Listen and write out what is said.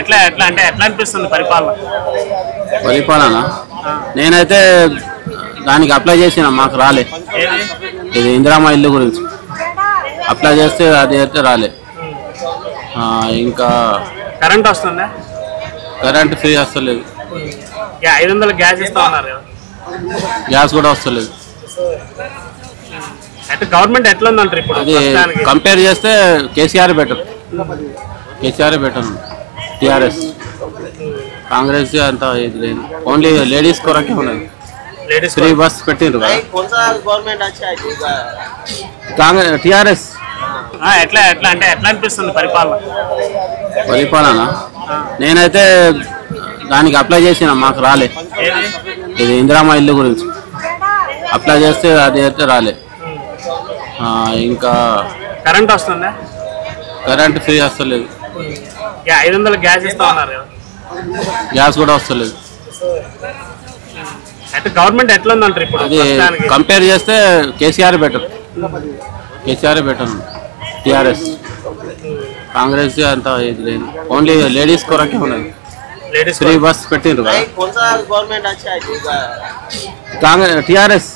ఎట్లా ఎట్లా అంటే ఎట్లా అనిపిస్తుంది పరిపాలన? పరిపాలన నేనైతే దానికి అప్లై చేసిన, మాకు రాలే. ఇది ఇందిరామ ఇల్లు గురించి అప్లై చేస్తే అది అయితే రాలే. ఇంకా కరెంట్ వస్తుందా? కరెంట్ ఫ్రీ వస్తలేదు. 500 గ్యాస్ ఇస్తా ఉన్నారు కదా, గ్యాస్ కూడా వస్తలేదు. అంటే గవర్నమెంట్ ఎట్లా ఉందంటారు ఇప్పుడు? అది కంపేర్ చేస్తే KCR better. KCR better. TRS Congress అంత ఇది లేదు, ఓన్లీ లేడీస్ కొరకే ఉన్నది. ఫ్రీ బస్ పెట్టిండ్రు కాంగ్రెస్ టీఆర్ఎస్. ఎట్లా ఎట్లా అంటే ఎట్లా అనిపిస్తుంది పరిపాలన? పరిపాలన నేనైతే దానికి అప్లై చేసిన, మాకు రాలే. ఇది ఇందిరామ ఇల్లు గురించి అప్లై చేస్తే అది అయితే రాలే. ఇంకా కరెంట్ వస్తుందా? కరెంట్ ఫ్రీ వస్తలేదు. 500 గ్యాస్ ఇస్తా ఉన్నారు కదా, గ్యాస్ కూడా వస్తలేదు. అంటే గవర్నమెంట్ ఎట్లా ఉందంటారు ఇప్పుడు? అది కంపేర్ చేస్తే KCR better. KCR better. TRS Congress అంత ఇది లేదు, ఓన్లీ లేడీస్ కొరకే ఉన్నది. ఫ్రీ బస్ పెట్టిండ్రు కాంగ్రెస్ టీఆర్ఎస్.